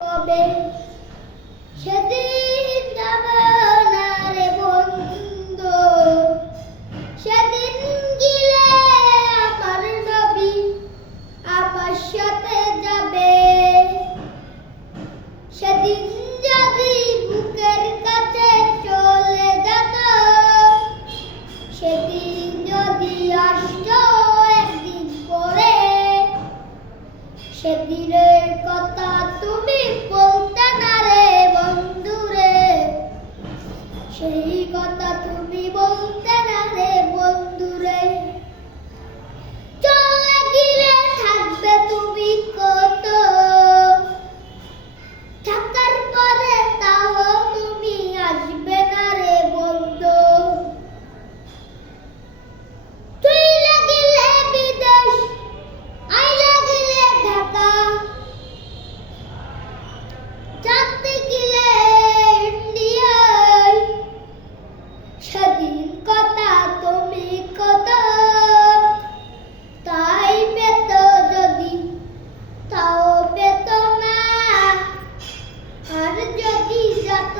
কবে সেদিন যাবে না রে বন্ধু, সেদিন গেলে আমার নবী আমার সাথে যাবে। সেদিন যদি বুকের কাছে চলে যেত, সেদিন যদি আসতো একদিন পরে, সেদিনের কথা তুমি বলতে না রে বন্ধু রে, সেই কথা তুমি বলতে না রে বন্ধু রে। চলে গেলে থাকবে তুমি কত, থাকার পরে তাও তুমি আসবে না রে বন্ধু। চলে গেলে বিদেশ, আইলা গেলে ঢাকা, জানতে গেলে ইন্ডিয়ায়, সেদিন কথা তুমি কত, তাই পেত যদি তাও পেত না, আর যদি যেত